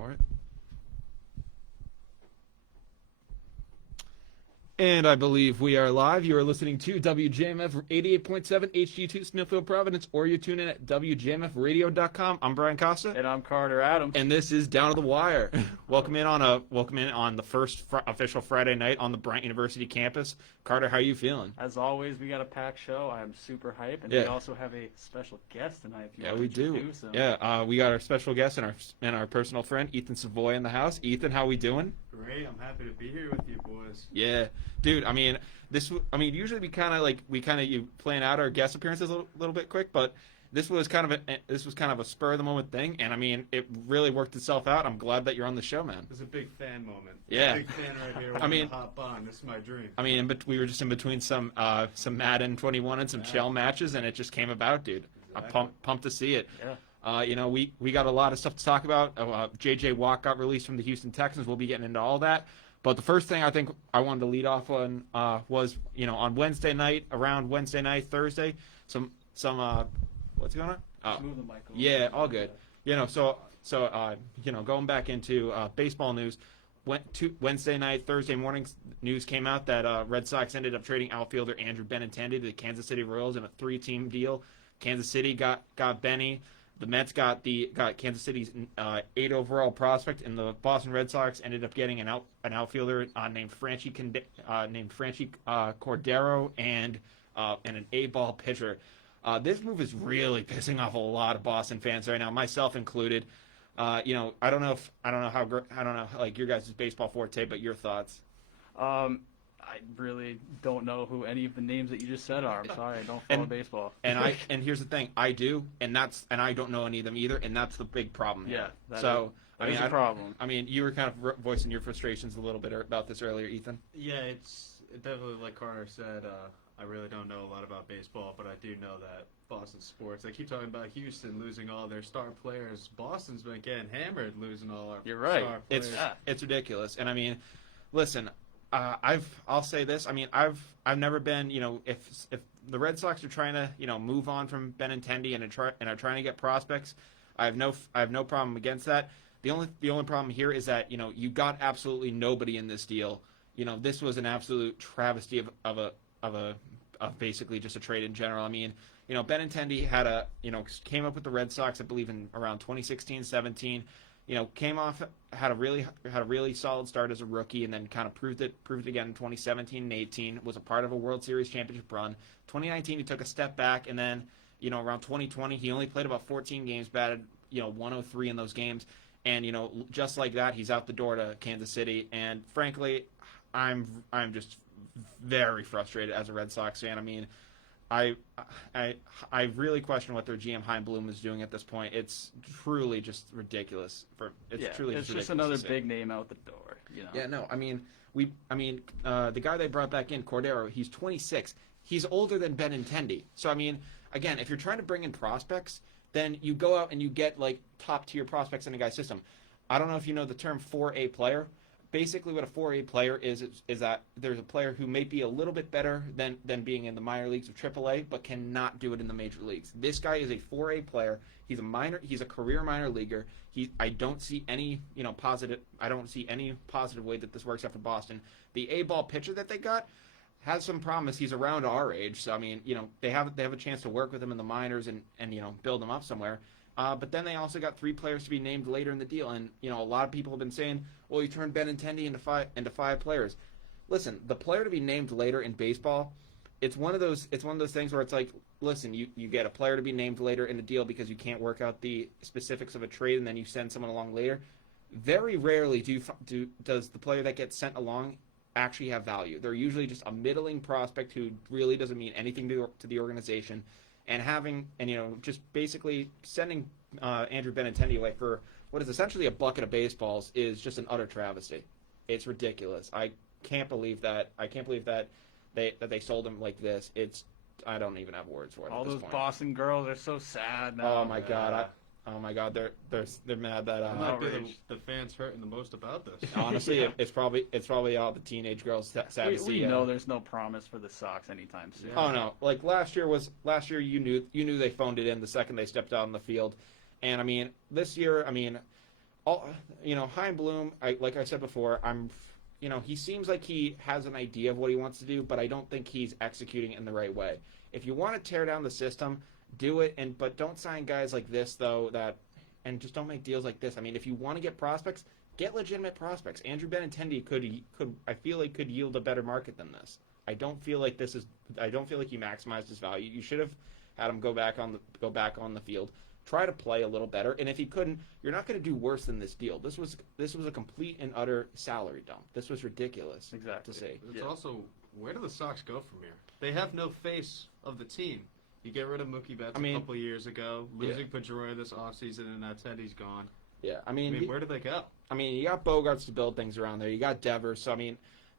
for it. And I believe we are live. You are listening to WJMF 88.7 HD2 Smithfield, Providence, or you tune in at WJMFradio.com. I'm Brian Costa. And I'm Carter Adams. And this is Down to the Wire. Welcome in on the first official Friday night on the Bryant University campus. Carter, how are you feeling? As always, we got a packed show. I'm super hyped, and we also have a special guest tonight. If you want to introduce him. Yeah, we got our special guest and our personal friend Ethan Savoie in the house. Ethan, how are we doing? Great. I'm happy to be here with you boys. Yeah, dude. Usually we kind of you plan out our guest appearances a little bit quick, but this was kind of a spur of the moment thing, and I mean, it really worked itself out. I'm glad that you're on the show, man. It's a big fan moment. Yeah. Big fan right here. To hop on. This is my dream. I mean, we were just in between some Madden 21 and some shell matches, and it just came about, dude. Exactly. I'm pumped to see it. Yeah. We got a lot of stuff to talk about. J.J. Watt got released from the Houston Texans. We'll be getting into all that. But the first thing I think I wanted to lead off on was, on Wednesday night, Thursday, some what's going on? Just move the mic over. Yeah, all good. Going back into baseball news, Wednesday night, Thursday morning news came out that Red Sox ended up trading outfielder Andrew Benintendi to the Kansas City Royals in a 3-team deal. Kansas City got Benny. The Mets got Kansas City's 8 overall prospect, and the Boston Red Sox ended up getting an outfielder named Franchi Cordero and an A-ball pitcher. This move is really pissing off a lot of Boston fans right now, myself included. I don't know like your guys' baseball forte, but your thoughts. I really don't know who any of the names that you just said are. I'm sorry, I don't follow baseball. And here's the thing, I do, and I don't know any of them either, and that's the big problem here. Yeah, that is a problem. I mean, you were kind of voicing your frustrations a little bit about this earlier, Ethan. Yeah, it's definitely like Carter said. I really don't know a lot about baseball, but I do know that Boston sports. They keep talking about Houston losing all their star players. Boston's been getting hammered losing all our star players. It's ridiculous, and I mean, listen. I'll say this. I mean, I've never been. If the Red Sox are trying to move on from Benintendi and are trying to get prospects, I have no problem against that. The only problem here is that you got absolutely nobody in this deal. This was an absolute travesty of basically just a trade in general. I mean, Benintendi came up with the Red Sox, I believe, in around 2016-17. Came off, had a really solid start as a rookie, and then kind of proved it again in 2017 and 18. Was a part of a World Series championship run. 2019 he took a step back, and then around 2020 he only played about 14 games, batted 103 in those games, and just like that he's out the door to Kansas City. And frankly, I'm just very frustrated as a Red Sox fan. I mean, I really question what their GM Chaim Bloom is doing at this point. It's truly just ridiculous. It's just another big name out the door. Yeah, no. I mean, the guy they brought back in, Cordero, he's 26. He's older than Benintendi. So I mean, again, if you're trying to bring in prospects, then you go out and you get like top tier prospects in a guy's system. I don't know if you know the term 4A player. Basically, what a 4A player is that there's a player who may be a little bit better than being in the minor leagues of AAA, but cannot do it in the major leagues. This guy is a 4A player. He's a career minor leaguer. I don't see any positive way that this works out for Boston. The A-ball pitcher that they got has some promise. He's around our age, so I mean, they have a chance to work with him in the minors and build him up somewhere. But then they also got 3 players to be named later in the deal, and a lot of people have been saying, well, you turned Benintendi into 5 players. Listen, the player to be named later in baseball, it's one of those things where it's like, listen, you get a player to be named later in the deal because you can't work out the specifics of a trade, and then you send someone along later. Very rarely does the player that gets sent along actually have value. They're usually just a middling prospect who really doesn't mean anything to the organization. And just basically sending Andrew Benintendi away for what is essentially a bucket of baseballs is just an utter travesty. It's ridiculous. I can't believe that they sold him like this. I don't even have words for it. All at this those point. Boston girls are so sad now. Oh my god. Oh my God, they're mad that might be the fans hurting the most about this. Honestly, it's probably all the teenage girls sad to see. We know there's no promise for the Sox anytime soon. Oh no, like last year you knew they phoned it in the second they stepped out on the field, and I mean this year, I mean Chaim Bloom, like I said before, he seems like he has an idea of what he wants to do, but I don't think he's executing it in the right way. If you want to tear down the system, do it, but don't sign guys like this though and just don't make deals like this. I mean, if you want to get prospects, get legitimate prospects. Andrew Benintendi I feel like could yield a better market than this. I don't feel like he maximized his value. You should have had him go back on the field. Try to play a little better, and if he couldn't, you're not going to do worse than this deal. This was a complete and utter salary dump. This was ridiculous. Exactly. To see. It's also, where do the Sox go from here? They have no face of the team. You get rid of Mookie Betts a couple of years ago, losing Pedroia this offseason, and Tendy's gone. Yeah, where do they go? You got Bogarts to build things around there. You got Devers. So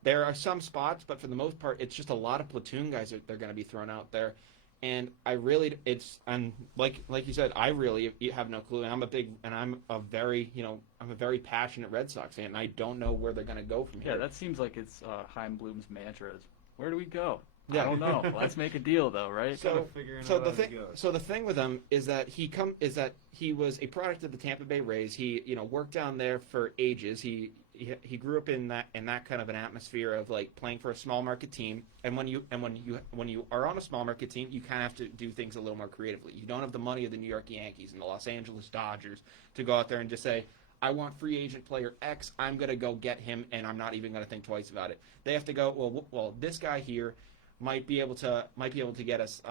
there are some spots, but for the most part, it's just a lot of platoon guys that they're going to be thrown out there. And like you said, I really have no clue. And I'm a very passionate Red Sox fan, and I don't know where they're going to go from here. Yeah, that seems like it's Chaim Bloom's mantra is, where do we go? Yeah. I don't know. Let's make a deal, though, right? So the thing with him is that he was a product of the Tampa Bay Rays. He worked down there for ages. He grew up in that kind of an atmosphere of like playing for a small market team. And when you are on a small market team, you kind of have to do things a little more creatively. You don't have the money of the New York Yankees and the Los Angeles Dodgers to go out there and just say, I want free agent player X. I'm going to go get him, and I'm not even going to think twice about it. They have to go, well, this guy here might be able to get us,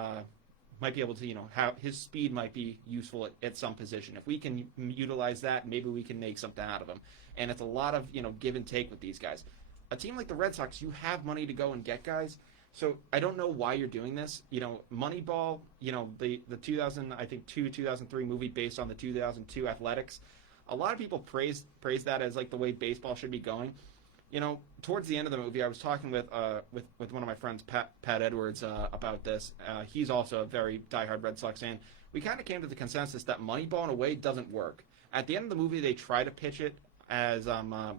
might be able to, how his speed might be useful at some position. If we can utilize that, maybe we can make something out of him. And it's a lot of, give and take with these guys. A team like the Red Sox, you have money to go and get guys. So I don't know why you're doing this. Moneyball, the 2003 movie based on the 2002 Athletics. A lot of people praise that as like the way baseball should be going. Towards the end of the movie, I was talking with one of my friends, Pat Edwards, about this. He's also a very diehard Red Sox fan. We kind of came to the consensus that Moneyball in a way doesn't work. At the end of the movie, they try to pitch it as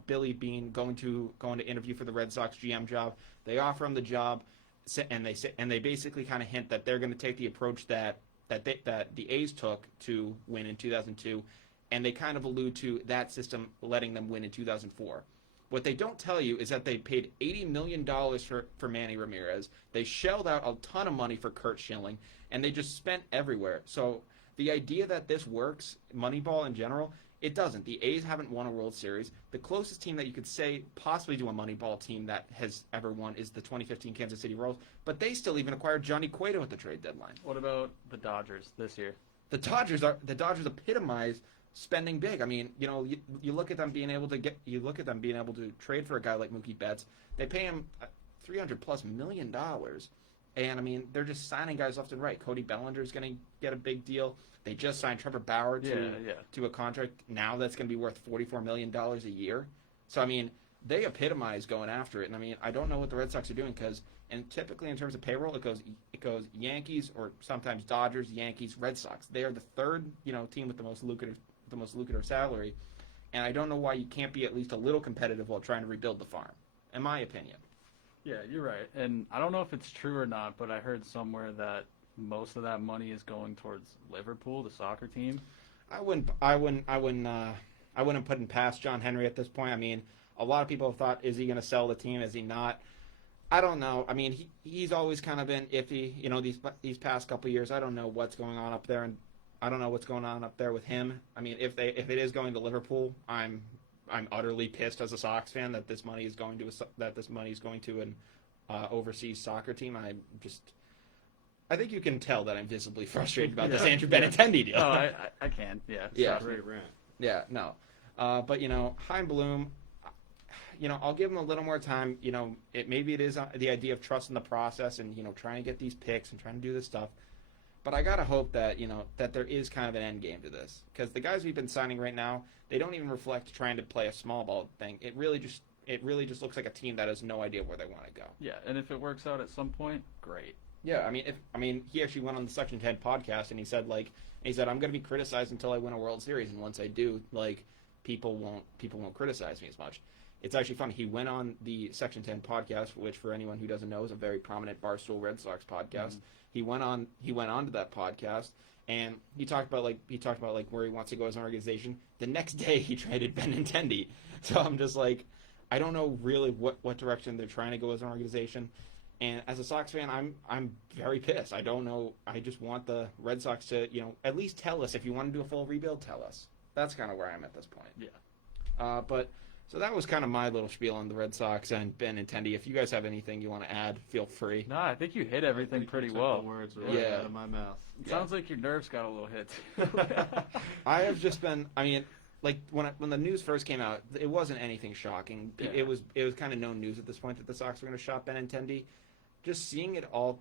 Billy Beane going to interview for the Red Sox GM job. They offer him the job, and they basically kind of hint that they're going to take the approach that the A's took to win in 2002, and they kind of allude to that system letting them win in 2004. What they don't tell you is that they paid $80 million for Manny Ramirez. They shelled out a ton of money for Curt Schilling, and they just spent everywhere. So the idea that this works, Moneyball in general, it doesn't. The A's haven't won a World Series. The closest team that you could say possibly to a Moneyball team that has ever won is the 2015 Kansas City Royals, but they still even acquired Johnny Cueto at the trade deadline. What about the Dodgers this year? The Dodgers epitomize spending big. You look at them being able to trade for a guy like Mookie Betts. They pay him $300+ million, and they're just signing guys left and right. Cody Bellinger's going to get a big deal. They just signed Trevor Bauer to a contract now that's going to be worth $44 million a year. So they epitomize going after it. And I don't know what the Red Sox are doing and typically in terms of payroll, it goes Yankees or sometimes Dodgers, Yankees, Red Sox. They are the third team with the most lucrative salary, and I don't know why you can't be at least a little competitive while trying to rebuild the farm, in my opinion. Yeah, you're right, and I don't know if it's true or not, but I heard somewhere that most of that money is going towards Liverpool, the soccer team. I wouldn't put it past John Henry at this point. A lot of people have thought, is he going to sell the team? Is he not? I don't know. He's always kind of been iffy. These past couple of years, I don't know what's going on up there, and I don't know what's going on up there with him. If it is going to Liverpool, I'm utterly pissed as a Sox fan that this money is going to an overseas soccer team. I think you can tell that I'm visibly frustrated about this Andrew Benintendi deal. Oh, I can. Yeah. Yeah. Great rant. Yeah. No. But Chaim Bloom, I'll give him a little more time. Maybe it is the idea of trusting the process and trying to get these picks and trying to do this stuff. But I gotta hope that that there is kind of an end game to this, because the guys we've been signing right now, they don't even reflect trying to play a small ball thing. It really just looks like a team that has no idea where they want to go. Yeah, and if it works out at some point, great. Yeah, he actually went on the Section 10 podcast and he said I'm going to be criticized until I win a World Series, and once I do, people won't criticize me as much. it's actually funny. He went on the Section 10 podcast, which for anyone who doesn't know is a very prominent Barstool Red Sox podcast. He went on to that podcast, and he talked about like where he wants to go as an organization. The next day he traded Benintendi. So I'm just like, I don't know really what direction they're trying to go as an organization. And as a Sox fan, I'm very pissed. I don't know. I just want the Red Sox to, at least tell us if you want to do a full rebuild. Tell us. That's kind of where I'm at this point. Yeah. So that was kind of my little spiel on the Red Sox and Benintendi. If you guys have anything you want to add, feel free. No, I think you hit everything pretty You took well. the words right out of my mouth. It sounds like your nerves got a little hit. I have just been. I mean, like when the news first came out, it wasn't anything shocking. Yeah. It was kind of known news at this point that the Sox were going to shop Benintendi. Just seeing it all,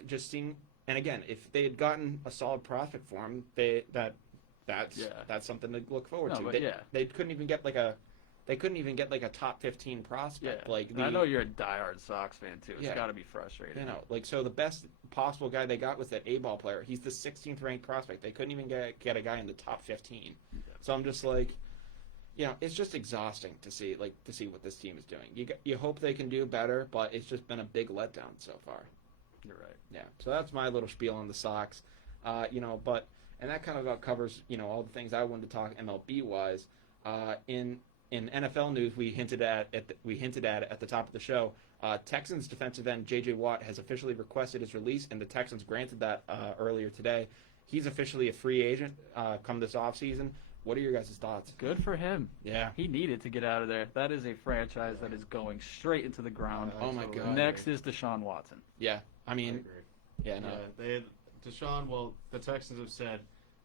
and again, if they had gotten a solid prospect for him, that's something to look forward to. But They couldn't even get like a top 15 prospect. Yeah. Like I know you're a diehard Sox fan too. It's Yeah. got to be frustrating. So the best possible guy they got was that A-ball player. He's the 16th ranked prospect. They couldn't even get a guy in the top 15. Yeah. So I'm just like, it's just exhausting to see what this team is doing. You hope they can do better, but it's just been a big letdown so far. You're right. Yeah. So that's my little spiel on the Sox. And that kind of about covers all the things I wanted to talk MLB wise. In NFL news, we hinted at the top of the show. Texans defensive end J.J. Watt has officially requested his release, and the Texans granted that earlier today. He's officially a free agent come this offseason. What are your guys' thoughts? Good for him. Yeah. He needed to get out of there. That is a franchise that is going straight into the ground. Oh my God. Next is Deshaun Watson. Yeah. I mean, I agree. yeah, no. Yeah, Deshaun. Well, the Texans have said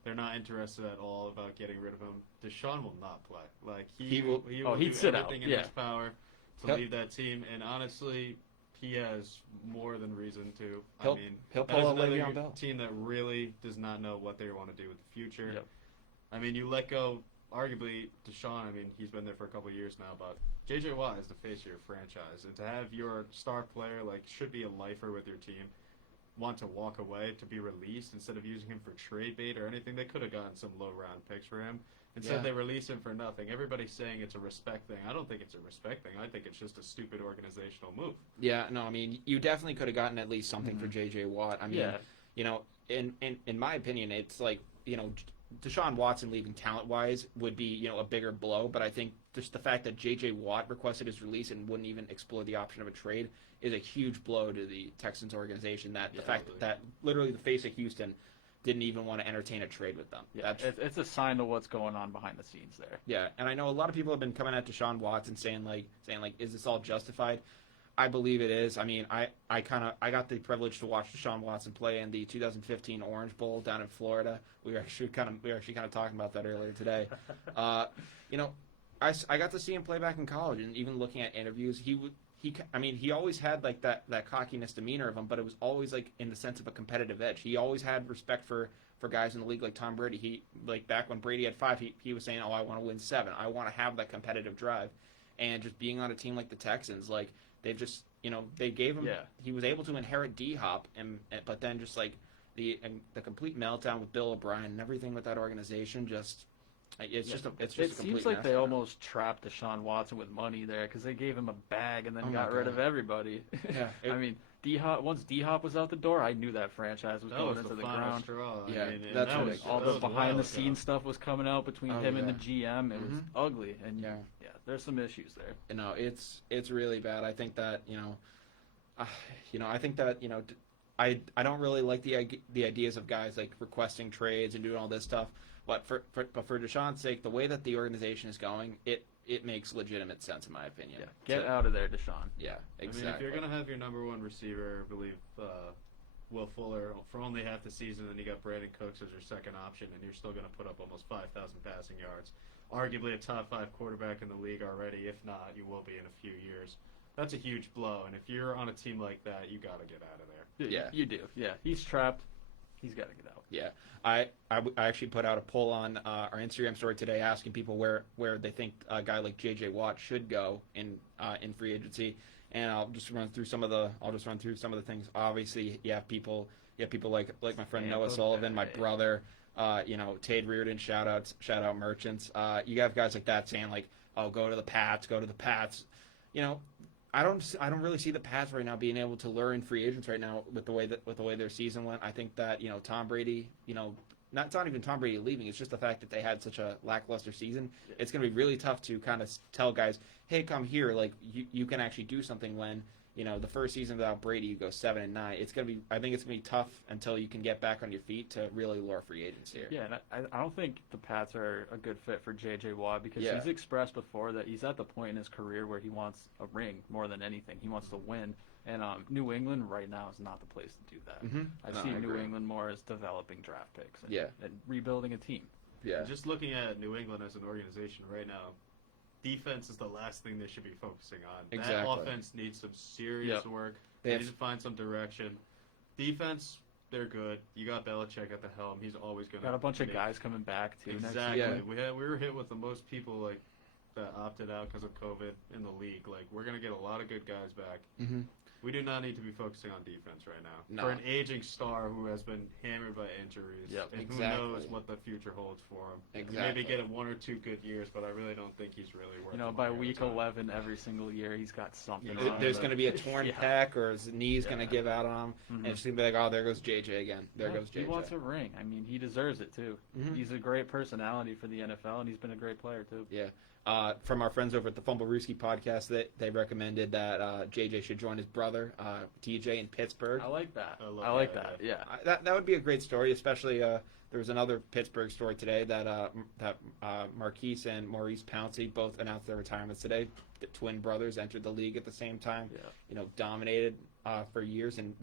they're not interested at all about getting rid of him. Deshaun will not play. Like he will he'd do sit out. everything in Yeah. his power to He'll- leave that team. And honestly, he has more than reason to. He'll that pull is a another Le'Veon Bell. team that really does not know what they want to do with the future. Yep. I mean, you let go. Arguably, Deshaun, I mean, he's been there for a couple of years now, but J.J. Watt is the face of your franchise. And to have your star player, should be a lifer with your team, want to walk away to be released instead of using him for trade bait or anything, they could have gotten some low-round picks for him. Instead, Yeah. they release him for nothing. Everybody's saying it's a respect thing. I don't think it's a respect thing. I think it's just a stupid organizational move. Yeah, no, I mean, you definitely could have gotten at least something for J.J. Watt. I mean, in my opinion, it's like, Deshaun Watson leaving talent-wise would be, a bigger blow, but I think just the fact that J.J. Watt requested his release and wouldn't even explore the option of a trade is a huge blow to the Texans organization. The fact that literally the face of Houston didn't even want to entertain a trade with them. Yeah, it's a sign of what's going on behind the scenes there. Yeah, and I know a lot of people have been coming at Deshaun Watson saying is this all justified? I believe it is. I mean, I got the privilege to watch Deshaun Watson play in the 2015 Orange Bowl down in Florida. We were actually kind of talking about that earlier today. I got to see him play back in college, and even looking at interviews, he always had like that cockiness demeanor of him, but it was always like in the sense of a competitive edge. He always had respect for guys in the league like Tom Brady. He back when Brady had 5, he was saying, "Oh, I want to win 7. I want to have that competitive drive." And just being on a team like the Texans, like they've just they gave him. Yeah. He was able to inherit D-Hop, but then just like the complete meltdown with Bill O'Brien and everything with that organization, it's just a complete seems like mess they right now. almost trapped Deshaun Watson with money there because they gave him a bag and then Oh my got rid of God. everybody. Yeah, I mean, D-Hop, once D-Hop was out the door, I knew that franchise was That going was into the the final ground. straw. Yeah, I mean, and that's that was, ridiculous. All that the was a while behind-the-scenes ago. stuff was coming out between Oh, him and yeah. the GM. It was ugly, and Yeah. there's some issues there. No, it's really bad. I think that I think that I don't really like the ideas of guys like requesting trades and doing all this stuff. But for Deshaun's sake, the way that the organization is going, it makes legitimate sense in my opinion. Yeah, get out of there, Deshaun. Yeah, exactly. I mean, if you're gonna have your number one receiver, I believe Will Fuller for only half the season, and you got Brandon Cooks as your second option, and you're still gonna put up almost 5,000 passing yards, arguably a top 5 quarterback in the league already. If not, you will be in a few years. That's a huge blow, and if you're on a team like that, you gotta get out of there. Yeah. You do. Yeah, he's trapped. He's got to get out. Yeah, I actually put out a poll on our Instagram story today asking people where they think a guy like J.J. Watt should go in free agency, and I'll just run through some of the things. Obviously, you have people like my friend Noah Sullivan, my brother, Tade Reardon, shout out Merchants. You have guys like that saying like, oh, go to the Pats. you know, I don't really see the Pats right now being able to lure in free agents right now with the way their season went. I think that Tom Brady, it's not even Tom Brady leaving. It's just the fact that they had such a lackluster season. Yeah. It's going to be really tough to kind of tell guys, hey, come here, like you can actually do something when. The first season without Brady, you go 7-9. I think it's gonna be tough until you can get back on your feet to really lure free agents here. Yeah, and I don't think the Pats are a good fit for J.J. Watt because Yeah. he's expressed before that he's at the point in his career where he wants a ring more than anything. He wants to win, and New England right now is not the place to do that. Mm-hmm. I see New England more as developing draft picks and rebuilding a team. Yeah. Just looking at New England as an organization right now, defense is the last thing they should be focusing on. Exactly. That offense needs some serious work. They need to find some direction. Defense, they're good. You got Belichick at the helm. He's always going to Got a bunch of guys coming back too. Exactly. Next year. We were hit with the most people that opted out because of COVID in the league. We're going to get a lot of good guys back. Mm-hmm. We do not need to be focusing on defense right now. No. For an aging star who has been hammered by injuries, and Exactly. who knows what the future holds for him. Exactly. Maybe get 1 or 2 good years, but I really don't think he's really worth it. By week 11, every single year, he's got something. There's going to be a torn pec or his knee's going to give out on him, and it's going to be like, oh, there goes JJ again. There goes JJ. He wants a ring. I mean, he deserves it too. Mm-hmm. He's a great personality for the NFL, and he's been a great player too. Yeah. From our friends over at the Fumble Rooski podcast, they recommended that JJ should join his brother, TJ, in Pittsburgh. I like that. I like that. Yeah. That would be a great story, especially there was another Pittsburgh story today that Marquise and Maurice Pouncey both announced their retirements today. The twin brothers entered the league at the same time. Yeah. Dominated for years, and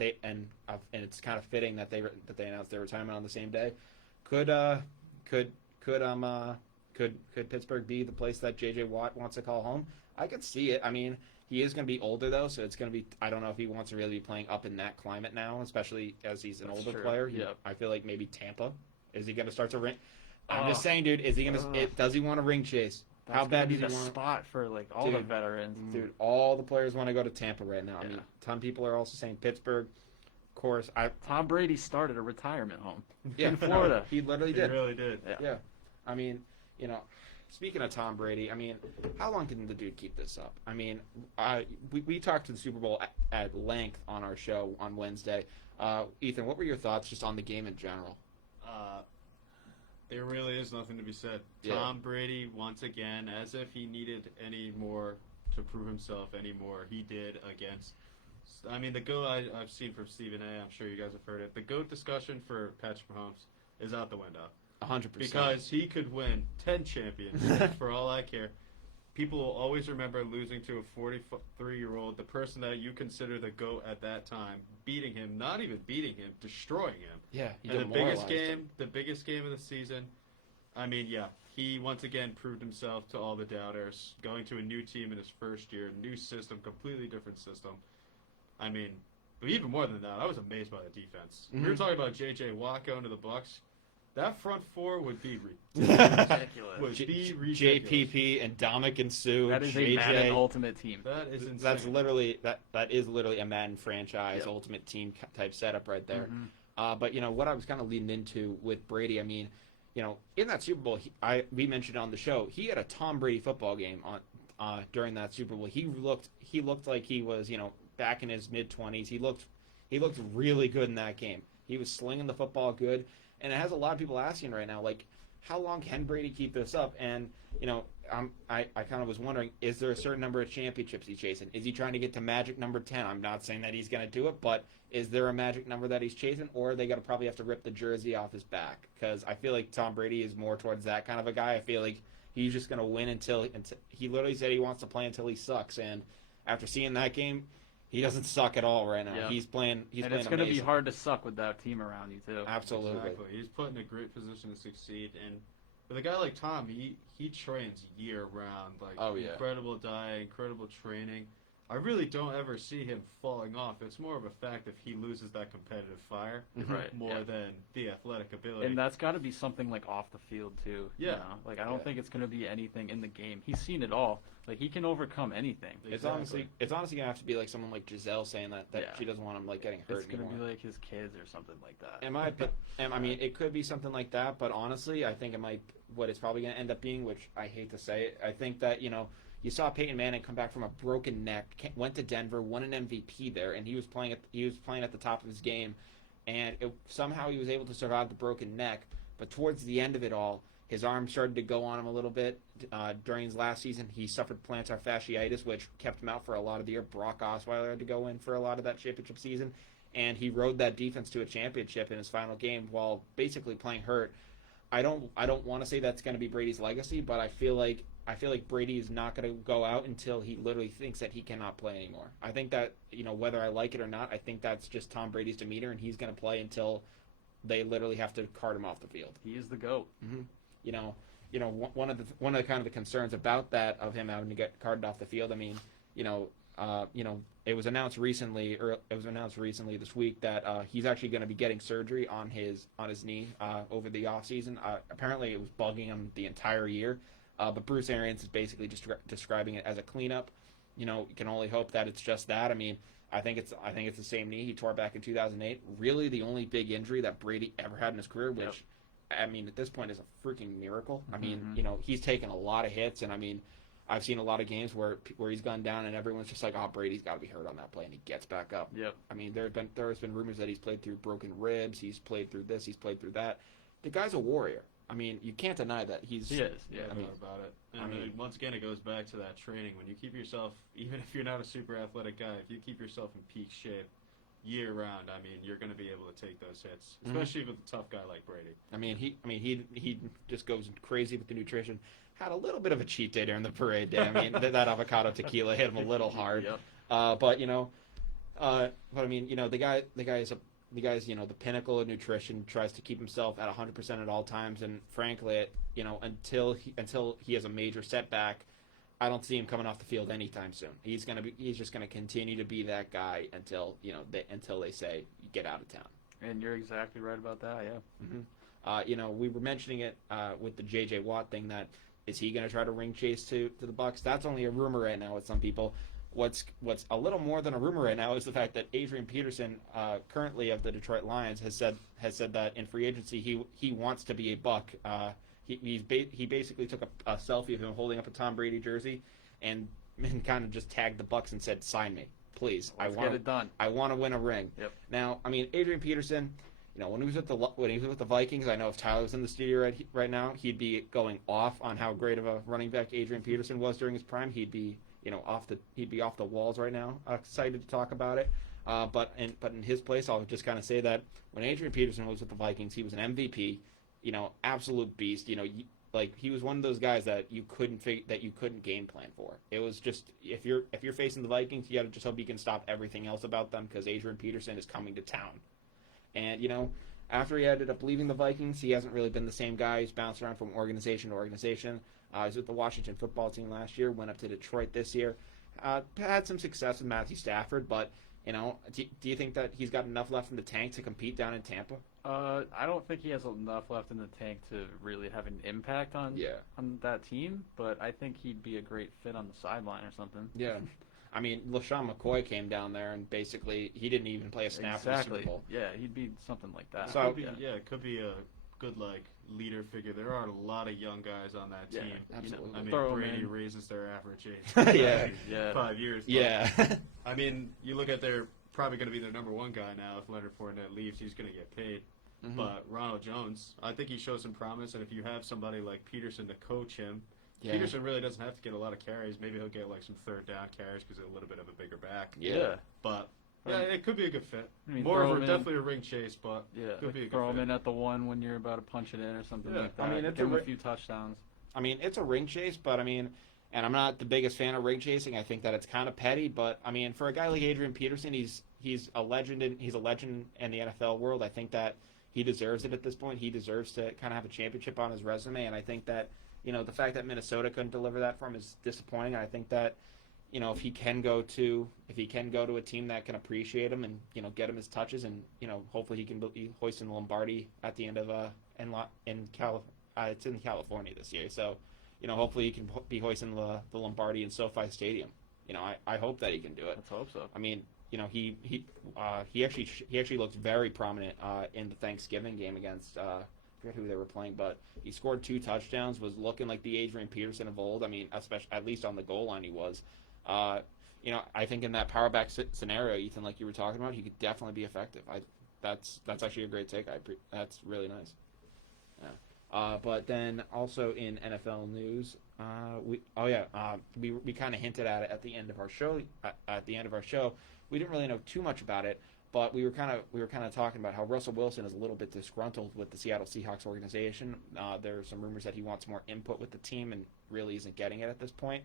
it's kind of fitting that they announced their retirement on the same day. Could Pittsburgh be the place that J.J. Watt wants to call home? I could see it. I mean, he is going to be older, though, so it's going to be – I don't know if he wants to really be playing up in that climate now, especially as he's an older player. I feel like maybe Tampa. Is he going to start to ring – I'm just saying, dude, is he going to – does he want to ring chase? How bad does he want the spot for, all the veterans? Dude, all the players want to go to Tampa right now. I mean, some people are also saying Pittsburgh. Of course, Tom Brady started a retirement home in Florida. He literally did. He really did. Yeah. I mean – speaking of Tom Brady, I mean, how long can the dude keep this up? I mean, we talked to the Super Bowl at length on our show on Wednesday. Ethan, what were your thoughts just on the game in general? There really is nothing to be said. Yeah. Tom Brady, once again, as if he needed any more to prove himself anymore, he did against... I mean, the GOAT I've seen from Stephen A., I'm sure you guys have heard it, the GOAT discussion for Patrick Mahomes is out the window. 100%. Because he could win 10 championships for all I care. People will always remember losing to a 43-year-old, the person that you consider the GOAT at that time, beating him, not even beating him, destroying him. Yeah, and the biggest game of the season, I mean, he once again proved himself to all the doubters, going to a new team in his first year, new system, completely different system. I mean, but even more than that, I was amazed by the defense. Mm-hmm. We were talking about J.J. Watt going to the Bucs. That front four would be ridiculous. JPP and Dominic Sue. That is JJ. a Madden Ultimate Team. That is insane. That is literally a Madden franchise Ultimate Team type setup right there. Mm-hmm. But what I was kind of leading into with Brady, I mean, in that Super Bowl, we mentioned on the show, he had a Tom Brady football game on during that Super Bowl. He looked like he was back in his mid-20s. He looked really good in that game. He was slinging the football good. And it has a lot of people asking right now, like, how long can Brady keep this up? And, I kind of was wondering, is there a certain number of championships he's chasing? Is he trying to get to magic number 10? I'm not saying that he's going to do it, but is there a magic number that he's chasing? Or are they going to probably have to rip the jersey off his back? Because I feel like Tom Brady is more towards that kind of a guy. I feel like he's just going to win until he literally said he wants to play until he sucks. And after seeing that game, he doesn't suck at all right now. Yeah. He's playing. He's and playing it's going to be amazing. hard to suck with that team around you too. Absolutely. Exactly. He's put in a great position to succeed, and with a guy like Tom, he trains year round, incredible diet, incredible training. I really don't ever see him falling off. It's more of a fact if he loses that competitive fire, more than the athletic ability. And that's got to be something off the field too. Yeah. I don't think it's going to be anything in the game. He's seen it all. He can overcome anything. Exactly. It's honestly gonna have to be like someone like Giselle saying that she doesn't want him getting hurt It's going to anymore. be like his kids or something like that. I mean, it could be something like that, but honestly, I think it might. What it's probably gonna end up being, which I hate to say it, I think that you saw Peyton Manning come back from a broken neck, went to Denver, won an MVP there, and he was playing at the top of his game, and somehow he was able to survive the broken neck. But towards the end of it all, his arm started to go on him a little bit. During his last season, he suffered plantar fasciitis, which kept him out for a lot of the year. Brock Osweiler had to go in for a lot of that championship season, and he rode that defense to a championship in his final game while basically playing hurt. I don't want to say that's going to be Brady's legacy, but I feel like Brady is not going to go out until he literally thinks that he cannot play anymore. I think that, whether I like it or not, I think that's just Tom Brady's demeanor, and he's going to play until they literally have to cart him off the field. He is the GOAT. Mm-hmm. One of the kind of the concerns about that, of him having to get carted off the field. I mean, it was announced recently this week that he's actually going to be getting surgery on his knee over the offseason. Apparently, it was bugging him the entire year. But Bruce Arians is basically just describing it as a cleanup. You can only hope that it's just that. I mean, I think it's the same knee he tore back in 2008. Really, the only big injury that Brady ever had in his career, which, yep. I mean, at this point is a freaking miracle. I mean, he's taken a lot of hits, and I mean, I've seen a lot of games where he's gone down and everyone's just like, oh, Brady's got to be hurt on that play, and he gets back up. Yep. I mean, there's been rumors that he's played through broken ribs, he's played through this, he's played through that. The guy's a warrior. I mean, you can't deny that he is. Yeah, I mean, about it. I mean, once again, it goes back to that training. When you keep yourself, even if you're not a super athletic guy, if you keep yourself in peak shape year round, I mean, you're going to be able to take those hits, especially with a tough guy like Brady. I mean, he just goes crazy with the nutrition. Had a little bit of a cheat day during the parade day. I mean, that avocado tequila hit him a little hard. Yep. But I mean, the guy is the the pinnacle of nutrition. Tries to keep himself at 100% at all times, and frankly, until he has a major setback, I don't see him coming off the field anytime soon. He's just gonna continue to be that guy until they say get out of town. And you're exactly right about that. Yeah. Mm-hmm. We were mentioning it with the J.J. Watt thing. That is he going to try to ring chase to the Bucs? That's only a rumor right now with some people. What's a little more than a rumor right now is the fact that Adrian Peterson, currently of the Detroit Lions, has said that in free agency he wants to be a Buck. He basically took a selfie of him holding up a Tom Brady jersey, and kind of just tagged the Bucs and said, "Sign me, please. Let's get it done. I want to win a ring." Yep. Now, I mean, Adrian Peterson, when he was with the Vikings, I know if Tyler was in the studio right now, he'd be going off on how great of a running back Adrian Peterson was during his prime. He'd be off the walls right now, excited to talk about it. But in his place, I'll just kind of say that when Adrian Peterson was with the Vikings, he was an MVP, absolute beast. He was one of those guys that you couldn't game plan for. It was just if you're facing the Vikings, you got to just hope you can stop everything else about them, because Adrian Peterson is coming to town. And after he ended up leaving the Vikings, he hasn't really been the same guy. He's bounced around from organization to organization. He was with the Washington football team last year, went up to Detroit this year. Had some success with Matthew Stafford, but do you think that he's got enough left in the tank to compete down in Tampa? I don't think he has enough left in the tank to really have an impact on that team, but I think he'd be a great fit on the sideline or something. Yeah. I mean, LaShawn McCoy came down there, and basically he didn't even play a snap in the Super Bowl. Yeah, he'd be something like that. So it could be a good leader figure. There are a lot of young guys on that team. Absolutely. I mean, Brady raises their average age. Yeah. 5 years. Yeah. I mean, you look at they're probably going to be their number one guy now. If Leonard Fournette leaves, he's going to get paid. Mm-hmm. But Ronald Jones, I think he shows some promise, and if you have somebody like Peterson to coach him. Yeah. Peterson really doesn't have to get a lot of carries. Maybe he'll get some third down carries because he's a little bit of a bigger back. Yeah. But it could be a good fit. I mean, more of definitely a ring chase, but could be a good throw him in at the one when you're about to punch it in or something like that. I mean, give him a few touchdowns. I mean, it's a ring chase, but I mean, and I'm not the biggest fan of ring chasing. I think that it's kind of petty, but I mean, for a guy like Adrian Peterson, he's a legend in the NFL world. I think that he deserves it at this point. He deserves to kind of have a championship on his resume, and I think that the fact that Minnesota couldn't deliver that for him is disappointing. I think that if he can go to a team that can appreciate him and get him his touches, and hopefully he can be hoisting the Lombardi at the end of it's in California this year, so hopefully he can be hoisting the Lombardi in SoFi Stadium. I hope that he can do it. Let's hope so. I mean, he actually looked very prominent in the Thanksgiving game against forget who they were playing, but he scored 2 touchdowns, was looking like the Adrian Peterson of old. I mean, especially at least on the goal line he was. I think in that power back scenario, Ethan, like you were talking about, he could definitely be effective. That's actually a great take. That's really nice. Yeah. But then also in NFL news, we kind of hinted at it at the end of our show. We didn't really know too much about it, but we were kind of talking about how Russell Wilson is a little bit disgruntled with the Seattle Seahawks organization. There are some rumors that he wants more input with the team and really isn't getting it at this point.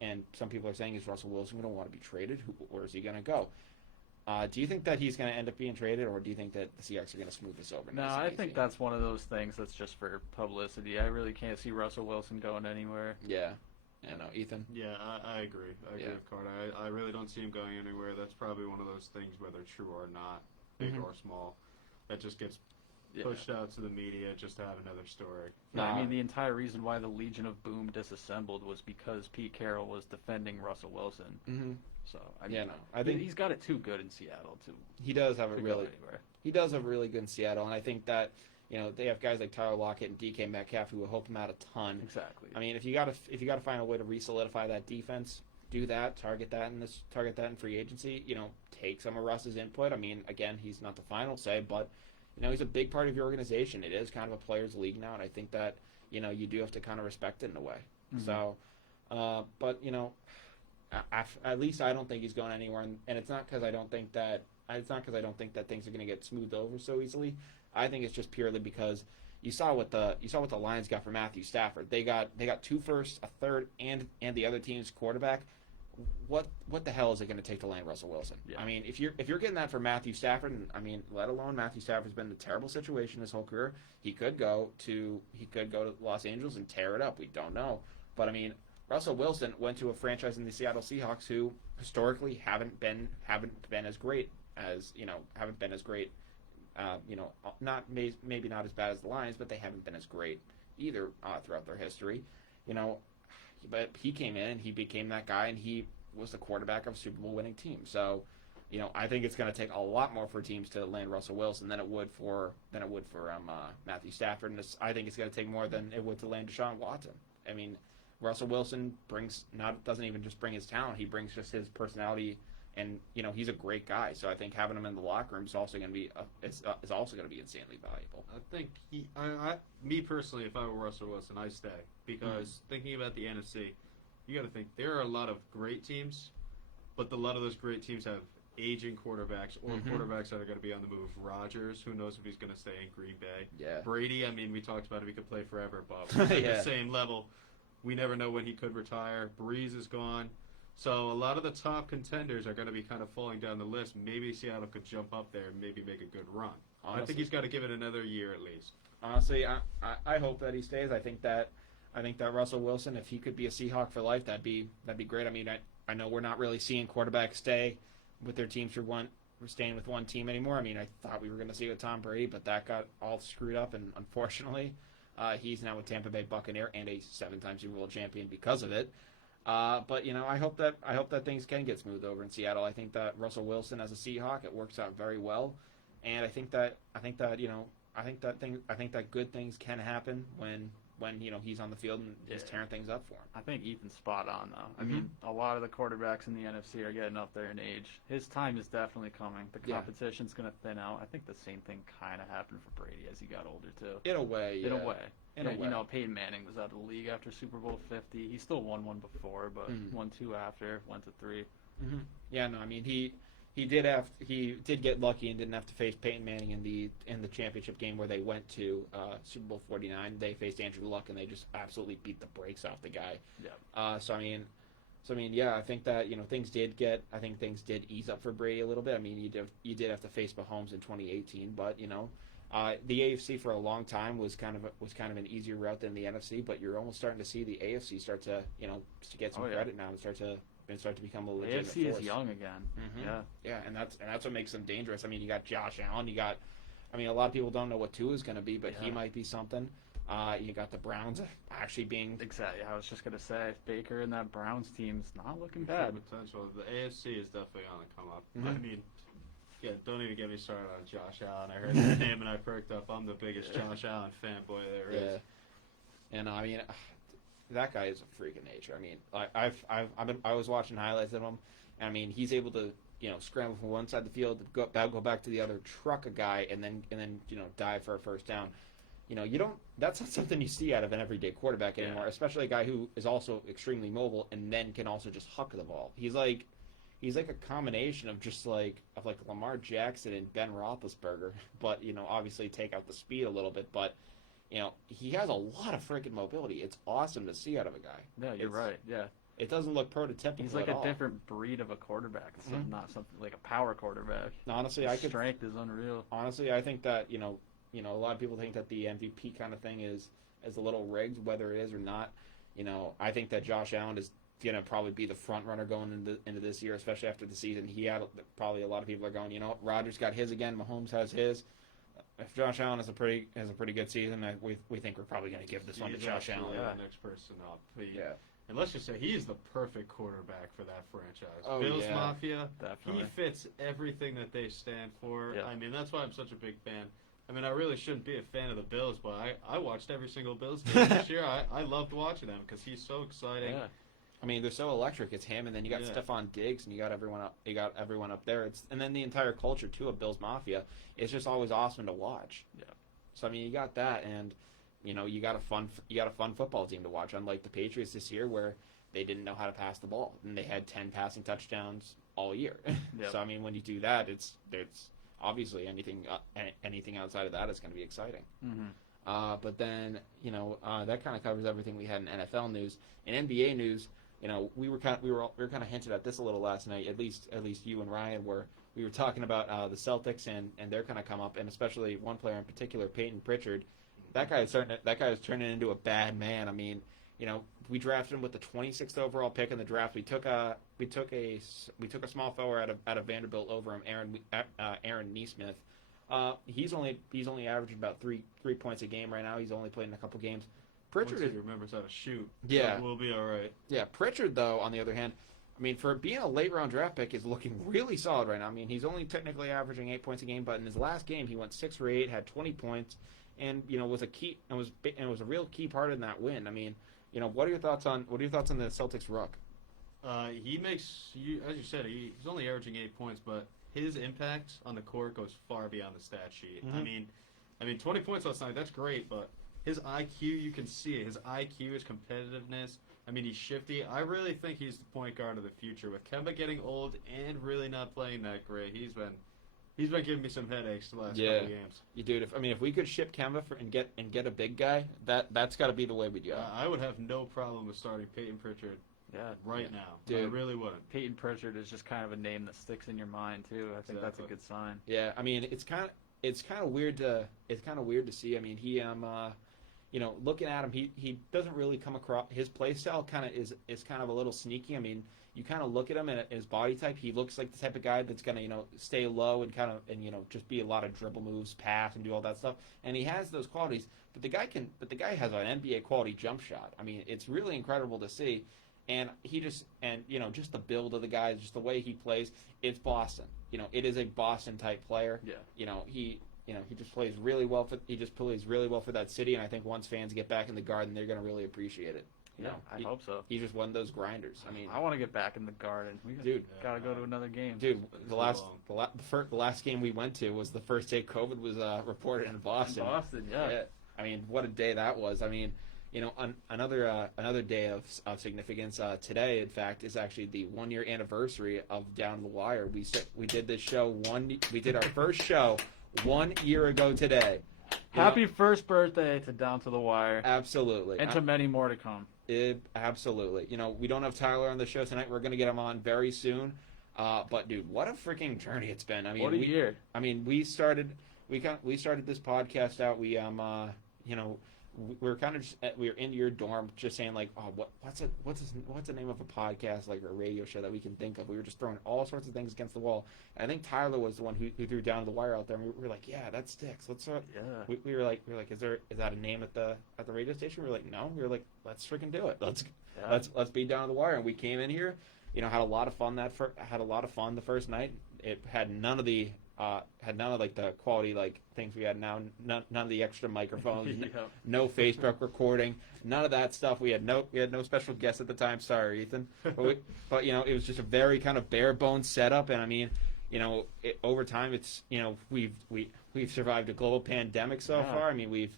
And some people are saying, is Russell Wilson going to want to be traded? Where is he going to go? Do you think that he's going to end up being traded, or do you think that the Seahawks are going to smooth this over? No, I think that's one of those things that's just for publicity. I really can't see Russell Wilson going anywhere. Yeah. Ethan? Yeah, I agree. I agree with Carter. I really don't see him going anywhere. That's probably one of those things, whether true or not, big or small, that just gets pushed out to the media just to have another story. No, I mean, the entire reason why the Legion of Boom disassembled was because Pete Carroll was defending Russell Wilson. Mm-hmm. So I think he's got it too good in Seattle too. He does have it really. He does have really good in Seattle, and I think that they have guys like Tyler Lockett and DK Metcalf who will help him out a ton. Exactly. I mean, if you gotta find a way to re-solidify that defense, do that. Target that in free agency. Take some of Russ's input. I mean, again, he's not the final say, but he's a big part of your organization. It is kind of a players' league now, and I think that you do have to kind of respect it in a way. Mm-hmm. So, but at least I don't think he's going anywhere, and it's not because I don't think that things are going to get smoothed over so easily. I think it's just purely because you saw what the Lions got for Matthew Stafford. They got 2 firsts, a third, and the other team's quarterback. What the hell is it going to take to land Russell Wilson? Yeah. I mean, if you're getting that for Matthew Stafford, and I mean, let alone Matthew Stafford's been in a terrible situation his whole career. He could go to Los Angeles and tear it up. We don't know, but I mean, Russell Wilson went to a franchise in the Seattle Seahawks who historically haven't been as great as maybe not as bad as the Lions, but they haven't been as great either throughout their history. But he came in and he became that guy, and he was the quarterback of a Super Bowl winning team. So, I think it's going to take a lot more for teams to land Russell Wilson than it would for Matthew Stafford, and I think it's going to take more than it would to land Deshaun Watson. I mean, Russell Wilson doesn't even just bring his talent; he brings just his personality, and he's a great guy. So I think having him in the locker room is also going to be insanely valuable. I think me personally, if I were Russell Wilson, I stay because thinking about the NFC, you got to think there are a lot of great teams, but a lot of those great teams have aging quarterbacks or quarterbacks that are going to be on the move. Rodgers, who knows if he's going to stay in Green Bay? Yeah. Brady, I mean, we talked about it; he could play forever, but at the same level. We never know when he could retire. Breeze is gone. So a lot of the top contenders are going to be kind of falling down the list. Maybe Seattle could jump up there and maybe make a good run. Honestly, I think he's got to give it another year at least. Honestly, I hope that he stays. I think that Russell Wilson, if he could be a Seahawk for life, that'd be great. I mean, I know we're not really seeing quarterbacks stay with their teams we're staying with one team anymore. I mean, I thought we were going to see it with Tom Brady, but that got all screwed up, and unfortunately, he's now with Tampa Bay Buccaneer and a 7-time Super Bowl champion because of it. But I hope that things can get smoothed over in Seattle. I think that Russell Wilson as a Seahawk, it works out very well, and I think that good things can happen when he's on the field and is tearing things up for him. I think Ethan's spot on though. I mean, a lot of the quarterbacks in the NFC are getting up there in age. His time is definitely coming. The competition's going to thin out. I think the same thing kind of happened for Brady as he got older too. In a way. Peyton Manning was out of the league after Super Bowl 50. He still won one before, but won 2 after, went to 3. Mm-hmm. Yeah, no, I mean he did get lucky and didn't have to face Peyton Manning in the championship game where they went to Super Bowl 49. They faced Andrew Luck and they just absolutely beat the brakes off the guy. Yeah. So I mean, yeah, I think that things did ease up for Brady a little bit. I mean, you did have to face Mahomes in 2018, but the AFC for a long time was kind of an easier route than the NFC. But you're almost starting to see the AFC start to to get some credit now and start to become a legitimate AFC force. is young again. Mm-hmm. Yeah, and that's what makes them dangerous. I mean, you got Josh Allen. A lot of people don't know what Tua is going to be, but he might be something. You got the Browns actually being exactly. I was just gonna say Baker and that Browns team's not looking bad. Potential. The AFC is definitely on the come up. Mm-hmm. I mean, Yeah, don't even get me started on Josh Allen. I heard that name and I perked up. I'm the biggest Josh Allen fanboy there is. And I mean, that guy is a freak of nature. I mean, I was watching highlights of him, and I mean, he's able to scramble from one side of the field, go back to the other, truck a guy, and then dive for a first down. That's not something you see out of an everyday quarterback anymore, especially a guy who is also extremely mobile and then can also just huck the ball. He's like a combination of like Lamar Jackson and Ben Roethlisberger, but obviously take out the speed a little bit, but he has a lot of freaking mobility. It's awesome to see out of a guy. Yeah, you're right. Yeah. It doesn't look prototypical. He's like at a all. different breed of a quarterback. It's not something like a power quarterback. Honestly, His strength is unreal. Honestly, I think that a lot of people think that the MVP kind of thing is a little rigged, whether it is or not. I think that Josh Allen is gonna probably be the front runner going into this year, especially after the season he had. Probably a lot of people are going, Rodgers got his again, Mahomes has his. If Josh Allen has a pretty good season, we think we're probably going to give this one to Josh Allen. The next person up. And let's just say he's the perfect quarterback for that franchise. Oh, Bills yeah. Mafia, Definitely. he fits everything that they stand for. Yeah. I mean, that's why I'm such a big fan. I mean, I really shouldn't be a fan of the Bills, but I watched every single Bills game this year. I loved watching them because he's so exciting. Yeah. I mean, they're so electric. It's him, and then you got Stephon Diggs, and you got everyone up there. And then the entire culture too of Bills Mafia. It's just always awesome to watch. Yeah. So I mean, you got that, and you got a fun football team to watch. Unlike the Patriots this year, where they didn't know how to pass the ball, and they had 10 passing touchdowns all year. Yep. So I mean, when you do that, it's obviously anything outside of that is going to be exciting. Mm-hmm. But then that kind of covers everything we had in NFL news. In NBA news, we were kind of hinted at this a little last night. At least you and Ryan were. We were talking about the Celtics and they're kind of come up, and especially one player in particular, Payton Pritchard. That guy is turning into a bad man. I mean, we drafted him with the 26th overall pick in the draft. We took a small forward out of Vanderbilt over him, Aaron Nesmith. He's only averaging about three points a game right now. He's only played in a couple games. Pritchard remembers how to shoot. Yeah, we'll be all right. Yeah, Pritchard though, on the other hand, I mean, for being a late round draft pick, is looking really solid right now. I mean, he's only technically averaging 8 points a game, but in his last game, he went 6 for 8, had 20 points, and was a real key part in that win. I mean, what are your thoughts on the Celtics rook? He makes as you said, he's only averaging 8 points, but his impact on the court goes far beyond the stat sheet. Mm-hmm. I mean, 20 points last night, that's great, but his IQ, you can see it. His IQ, his competitiveness. I mean, he's shifty. I really think he's the point guard of the future. With Kemba getting old and really not playing that great, he's been giving me some headaches the last couple of games. Dude, if we could ship Kemba and get a big guy, that's got to be the way we go. I would have no problem with starting Payton Pritchard. Right now. Dude. I really wouldn't. Payton Pritchard is just kind of a name that sticks in your mind too. I think that's a good sign. Yeah, I mean, it's kind of weird to see. I mean, he looking at him, he doesn't really come across, his play style is kind of a little sneaky. I mean, you kind of look at him and his body type, he looks like the type of guy that's going to stay low and just be a lot of dribble moves, pass, and do all that stuff. And he has those qualities, but the guy has an NBA quality jump shot. I mean, it's really incredible to see. And just the build of the guy, just the way he plays, it's Boston. It is a Boston type player. Yeah. He just plays really well for that city, and I think once fans get back in the Garden, they're going to really appreciate it. I hope so. He's just one of those grinders. I mean, I want to get back in the Garden. Gotta go to another game. Dude, the last game we went to was the first day COVID was reported in Boston. Yeah. I mean, what a day that was. I mean, another day of significance. Today, in fact, is actually the 1 year anniversary of Down the Wire. We did this show we did our first show 1 year ago today. Happy first birthday to Down to the Wire. Absolutely. And to many more to come. Absolutely. We don't have Tyler on the show tonight. We're going to get him on very soon. But dude, what a freaking journey it's been. I mean, what a year. I mean, we started this podcast out. We we were in your dorm just saying like, oh, what's the name of a podcast, like, or a radio show that we can think of. We were just throwing all sorts of things against the wall. And I think Tyler was the one who threw Down the Wire out there. And we were like, yeah, that sticks. Let's we were like, is that a name at the radio station? We were like, no. We were like, let's freaking do it. Let's be Down the Wire. And we came in here, had a lot of fun the first night. It had none of the had none of like the quality like things we had now. None of the extra microphones. Yeah. No Facebook recording. None of that stuff. We had no special guests at the time. Sorry, Ethan. But it was just a very kind of bare bones setup. And I mean, over time, it's we've survived a global pandemic so far. I mean,